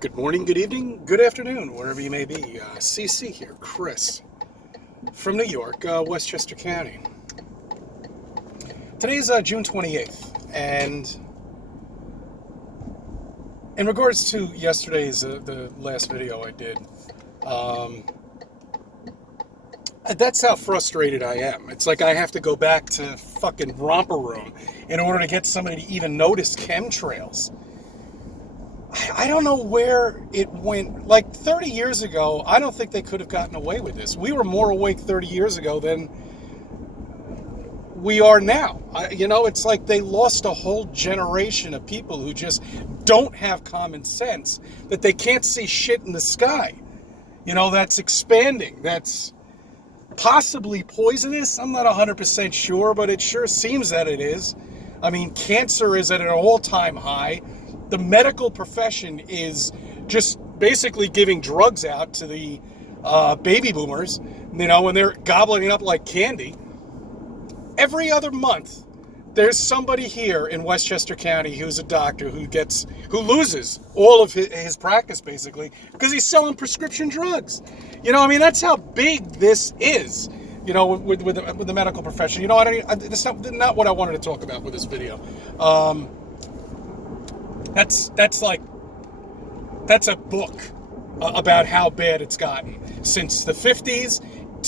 Good morning, good evening, good afternoon, wherever you may be. CC here, Chris, from New York, Westchester County. Today's June 28th, and in regards to yesterday's, the last video I did, that's how frustrated I am. It's like I have to go back to fucking romper room in order to get somebody to even notice chemtrails. I don't know where it went. Like 30 years ago, I don't think they could have gotten away with this. We were more awake 30 years ago than we are now. It's like they lost a whole generation of people who just don't have common sense, that they can't see shit in the sky. That's expanding. That's possibly poisonous. I'm not 100% sure, but it sure seems that it is. I mean, cancer is at an all-time high. The medical profession is just basically giving drugs out to the baby boomers, when they're gobbling it up like candy. Every other month, there's somebody here in Westchester County who's a doctor who loses all of his practice basically because he's selling prescription drugs. That's how big this is. With the medical profession. That's not what I wanted to talk about with this video. That's a book about how bad it's gotten since the 50s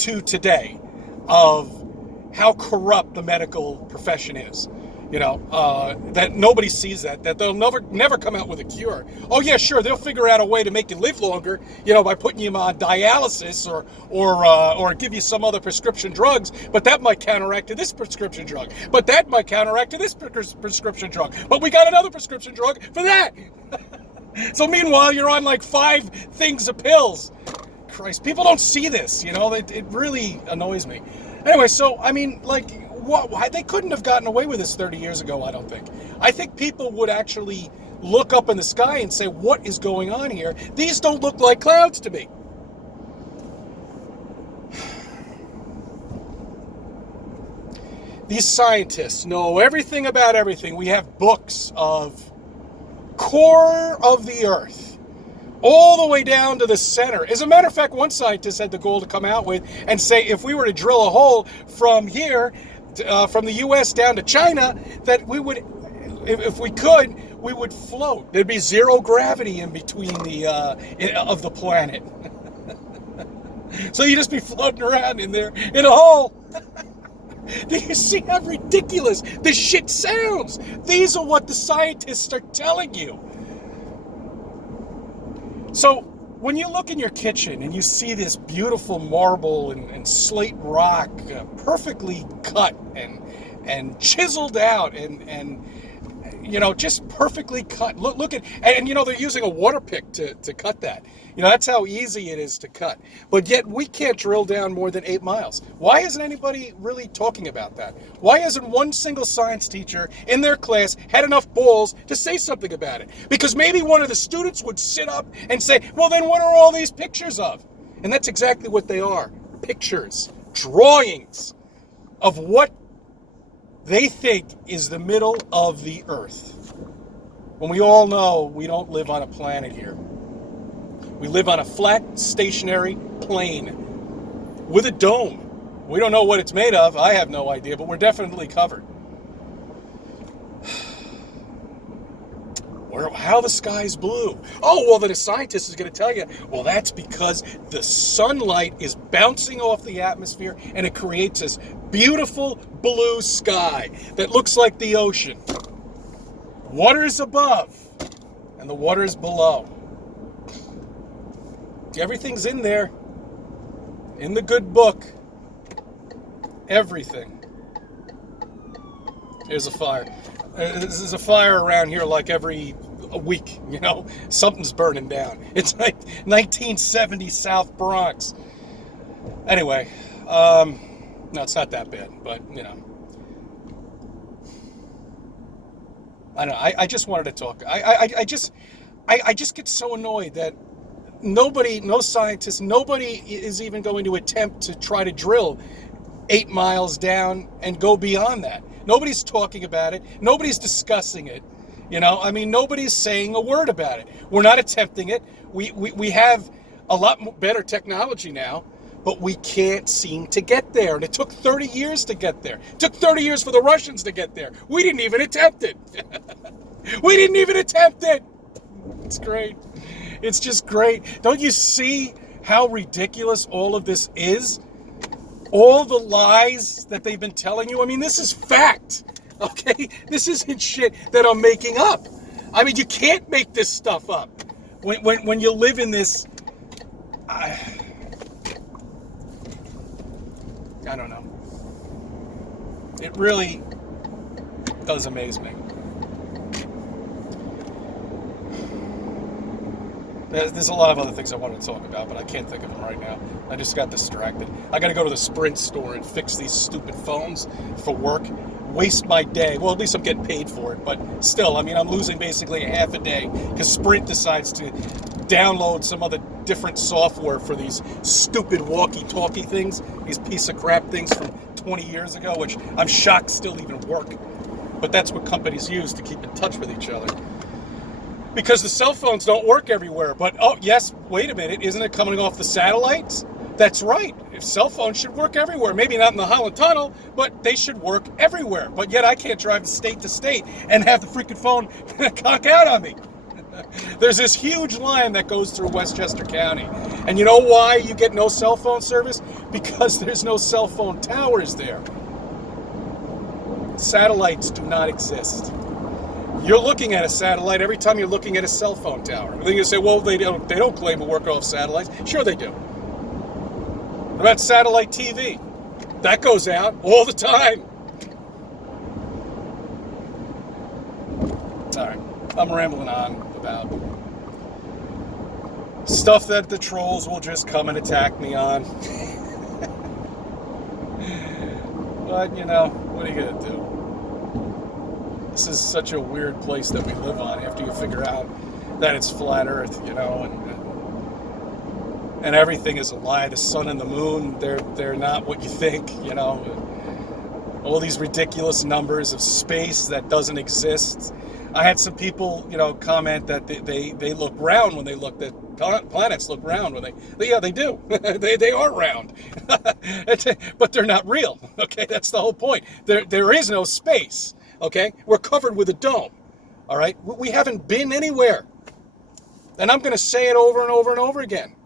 to today, of how corrupt the medical profession is. That nobody sees that they'll never come out with a cure. Oh yeah, sure, they'll figure out a way to make you live longer, by putting you on dialysis or give you some other prescription drugs, but that might counteract to this prescription drug. But that might counteract to this prescription drug. But we got another prescription drug for that. So meanwhile, you're on like 5 things of pills. Christ, people don't see this, it really annoys me. Anyway, so, they couldn't have gotten away with this 30 years ago, I don't think. I think people would actually look up in the sky and say, what is going on here? These don't look like clouds to me. These scientists know everything about everything. We have books of core of the earth, all the way down to the center. As a matter of fact, one scientist had the goal to come out with and say, if we were to drill a hole from here, from the U.S. down to China, that we would, if we could, we would float. There'd be zero gravity in between of the planet. So you'd just be floating around in there in a hole. Do you see how ridiculous this shit sounds? These are what the scientists are telling you. So when you look in your kitchen and you see this beautiful marble and slate rock, perfectly cut and chiseled out and just perfectly cut. Look at, and they're using a water pick to cut that. That's how easy it is to cut. But yet we can't drill down more than 8 miles. Why isn't anybody really talking about that? Why hasn't one single science teacher in their class had enough balls to say something about it? Because maybe one of the students would sit up and say, well, then what are all these pictures of? And that's exactly what they are. Pictures, drawings of what they think is the middle of the earth. When we all know we don't live on a planet here. We live on a flat, stationary plane with a dome. We don't know what it's made of. I have no idea, but we're definitely covered. How the sky's blue. Oh, well, then a scientist is going to tell you, well, that's because the sunlight is bouncing off the atmosphere and it creates this beautiful blue sky that looks like the ocean. Water is above and the water is below. Everything's in there, in the good book. Everything. Here's a fire. There's a fire around here like every week, Something's burning down. It's like 1970 South Bronx. Anyway, no, it's not that bad, but, I don't know. I just wanted to talk. I just get so annoyed that no scientist, nobody is even going to attempt to try to drill 8 miles down and go beyond that. Nobody's talking about it. Nobody's discussing it. You know, I mean, nobody's saying a word about it. We're not attempting it. We have a lot better technology now, but we can't seem to get there. And it took 30 years to get there. It took 30 years for the Russians to get there. We didn't even attempt it. We didn't even attempt it. It's great. It's just great. Don't you see how ridiculous all of this is? All the lies that they've been telling you. I mean, this is fact. Okay? This isn't shit that I'm making up. I mean, you can't make this stuff up. When you live in this... I don't know. It really does amaze me. There's a lot of other things I wanted to talk about, but I can't think of them right now. I just got distracted. I got to go to the Sprint store and fix these stupid phones for work. Waste my day. Well, at least I'm getting paid for it, but still, I mean, I'm losing basically a half a day because Sprint decides to download some other different software for these stupid walkie-talkie things, these piece of crap things from 20 years ago, which I'm shocked still even work. But that's what companies use to keep in touch with each other. Because the cell phones don't work everywhere. But, oh, yes, wait a minute. Isn't it coming off the satellites? That's right. Cell phones should work everywhere. Maybe not in the Holland Tunnel, but they should work everywhere. But yet I can't drive state to state and have the freaking phone conk out on me. There's this huge line that goes through Westchester County. And you know why you get no cell phone service? Because there's no cell phone towers there. Satellites do not exist. You're looking at a satellite every time you're looking at a cell phone tower. Then you say, well, they don't claim to work off satellites. Sure they do. What about satellite TV? That goes out all the time. All right, I'm rambling on about stuff that the trolls will just come and attack me on. But, you know, what are you going to do? This is such a weird place that we live on after you figure out that it's flat Earth, you know, and everything is a lie. The sun and the moon, they're not what you think, you know. All these ridiculous numbers of space that doesn't exist. I had some people, you know, comment that they look round when they look, that planets look round when yeah, they do. they are round. But they're not real, okay? That's the whole point. There is no space. Okay, we're covered with a dome, all right? We haven't been anywhere. And I'm going to say it over and over and over again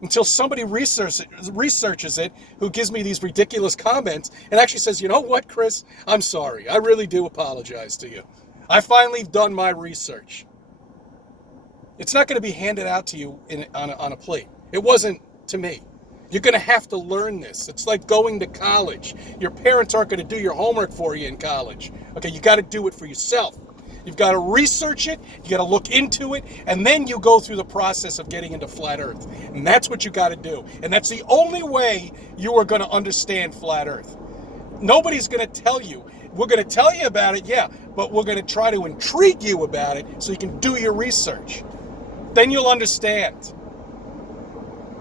until somebody researches it who gives me these ridiculous comments and actually says, you know what, Chris, I'm sorry. I really do apologize to you. I finally done my research. It's not going to be handed out to you on a plate. It wasn't to me. You're going to have to learn this. It's like going to college. Your parents aren't going to do your homework for you in college. Okay, you got to do it for yourself. You've got to research it, you got to look into it, and then you go through the process of getting into flat Earth. And that's what you got to do. And that's the only way you are going to understand flat Earth. Nobody's going to tell you. We're going to tell you about it, yeah, but we're going to try to intrigue you about it so you can do your research. Then you'll understand.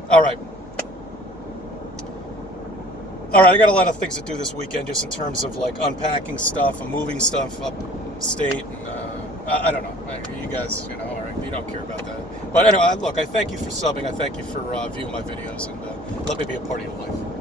All right, I got a lot of things to do this weekend just in terms of like unpacking stuff and moving stuff up state. And, I don't know. You guys, you know, all right, you don't care about that. But anyway, look, I thank you for subbing. I thank you for viewing my videos and let me be a part of your life.